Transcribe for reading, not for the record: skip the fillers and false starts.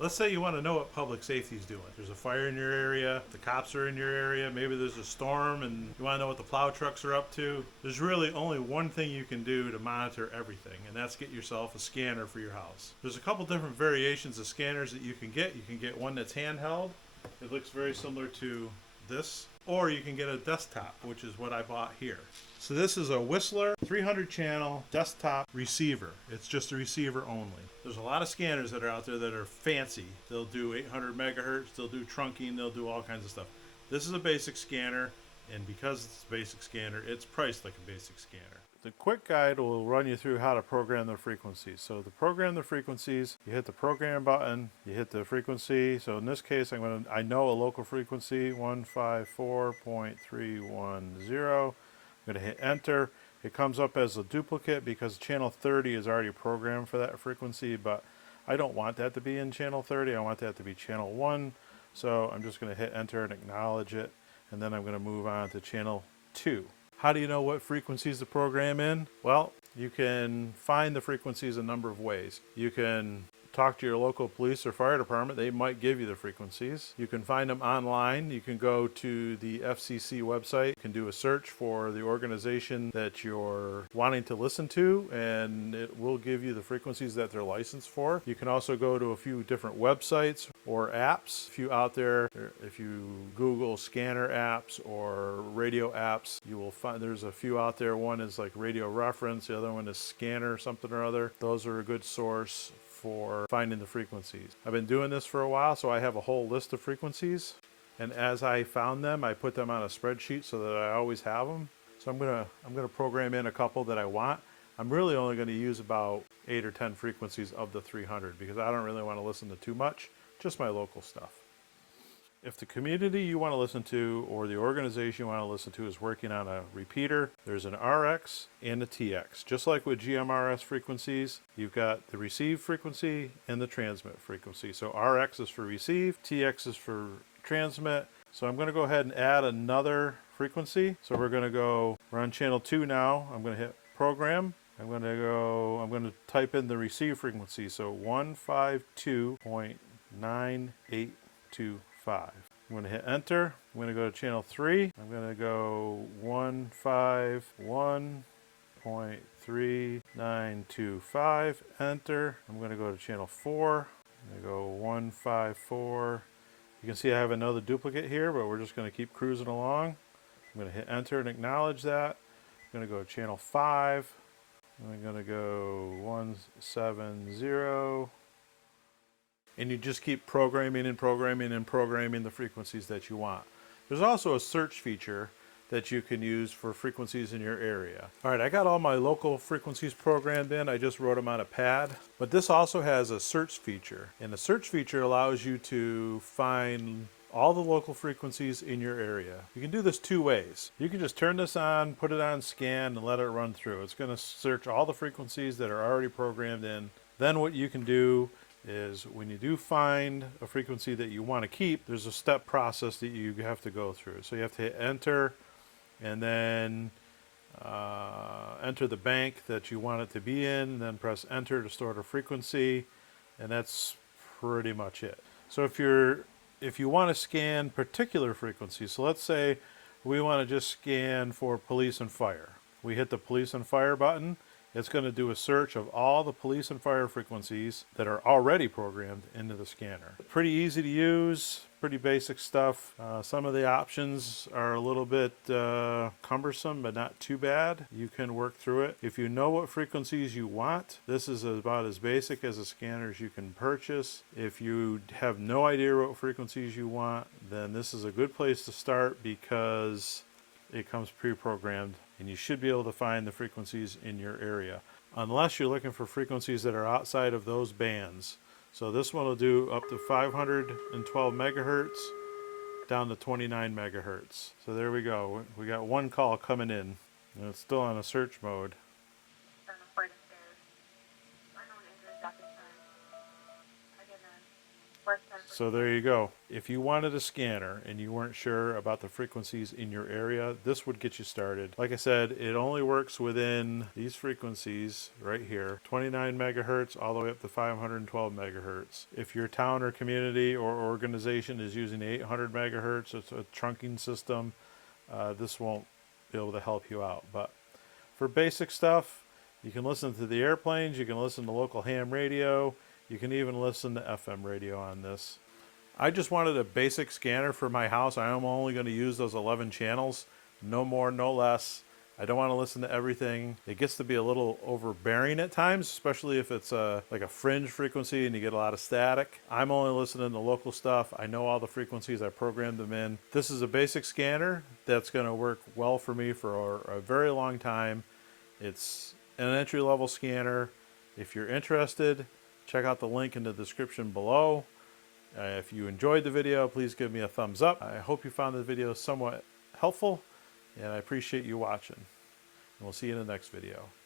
Let's say you want to know what public safety is doing. There's a fire in your area, the cops are in your area, maybe there's a storm and you want to know what the plow trucks are up to. There's really only one thing you can do to monitor everything, and that's get yourself a scanner for your house. There's a couple different variations of scanners that you can get. You can get one that's handheld. It looks very similar to this. Or you can get a desktop, which is what I bought here. So this is a Whistler 300 channel desktop receiver. It's just a receiver only. There's a lot of scanners that are out there that are fancy. They'll do 800 megahertz, they'll do trunking, they'll do all kinds of stuff. This is a basic scanner, and because it's a basic scanner, it's priced like a basic scanner. The quick guide will run you through how to program the frequencies. So to program the frequencies, you hit the program button, you hit the frequency. So in this case, I know a local frequency, 154.310. I'm going to hit enter. It comes up as a duplicate because channel 30 is already programmed for that frequency, but I don't want that to be in channel 30. I want that to be channel 1. So I'm just going to hit enter and acknowledge it, and then I'm going to move on to channel 2. How do you know what frequencies to program in? Well, you can find the frequencies a number of ways. You can talk to your local police or fire department. They might give you the frequencies. You can find them online. You can go to the FCC website. You can do a search for the organization that you're wanting to listen to, and it will give you the frequencies that they're licensed for. You can also go to a few different websites or apps. A few out there, if you Google scanner apps or radio apps, you will find there's a few out there. One is like Radio Reference. The other one is Scanner something or other. Those are a good source for finding the frequencies. I've been doing this for a while, so I have a whole list of frequencies, and as I found them, I put them on a spreadsheet so that I always have them. So I'm gonna program in a couple that I want. I'm really only going to use about 8 or 10 frequencies of the 300 because I don't really want to listen to too much, just my local stuff. If the community you want to listen to or the organization you want to listen to is working on a repeater, there's an RX and a TX. Just like with GMRS frequencies, you've got the receive frequency and the transmit frequency. So RX is for receive, TX is for transmit. So I'm going to go ahead and add another frequency. So we're on channel 2 now. I'm going to hit program. I'm going to type in the receive frequency. So 152.9825. I'm going to hit enter. I'm going to go to channel 3. I'm going to go 151.3925. Enter. I'm going to go to channel 4. I'm going to go 154. You can see I have another duplicate here, but we're just going to keep cruising along. I'm going to hit enter and acknowledge that. I'm going to go to channel 5. I'm going to go 170. And you just keep programming and programming and programming the frequencies that you want. There's also a search feature that you can use for frequencies in your area. All right, I got all my local frequencies programmed in. I just wrote them on a pad. But this also has a search feature. And the search feature allows you to find all the local frequencies in your area. You can do this 2 ways. You can just turn this on, put it on scan, and let it run through. It's going to search all the frequencies that are already programmed in. Then what you can do is when you do find a frequency that you want to keep, there's a step process that you have to go through. So you have to hit enter and then enter the bank that you want it to be in, and then press enter to store the frequency, and that's pretty much it. So if you want to scan particular frequencies, so let's say we want to just scan for police and fire. We hit the police and fire button. It's going to do a search of all the police and fire frequencies that are already programmed into the scanner. Pretty easy to use, pretty basic stuff. Some of the options are a little bit cumbersome, but not too bad. You can work through it. If you know what frequencies you want, this is about as basic as a scanner as you can purchase. If you have no idea what frequencies you want, then this is a good place to start because it comes pre-programmed, and you should be able to find the frequencies in your area, unless you're looking for frequencies that are outside of those bands. So this one will do up to 512 megahertz down to 29 megahertz. So there we go. We got one call coming in, and it's still on a search mode. So there you go. If you wanted a scanner and you weren't sure about the frequencies in your area, this would get you started. Like I said, it only works within these frequencies right here, 29 megahertz all the way up to 512 megahertz. If your town or community or organization is using 800 megahertz, it's a trunking system, this won't be able to help you out. But for basic stuff, you can listen to the airplanes, you can listen to local ham radio, you can even listen to FM radio on this. I just wanted a basic scanner for my house. I am only going to use those 11 channels, no more, no less. I don't want to listen to everything. It gets to be a little overbearing at times, especially if it's like a fringe frequency and you get a lot of static. I'm only listening to local stuff. I know all the frequencies. I programmed them in. This is a basic scanner that's going to work well for me for a very long time. It's an entry-level scanner. If you're interested, check out the link in the description below. If you enjoyed the video, please give me a thumbs up. I hope you found the video somewhat helpful, and I appreciate you watching. And we'll see you in the next video.